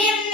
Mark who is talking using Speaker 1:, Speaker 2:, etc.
Speaker 1: Yeah.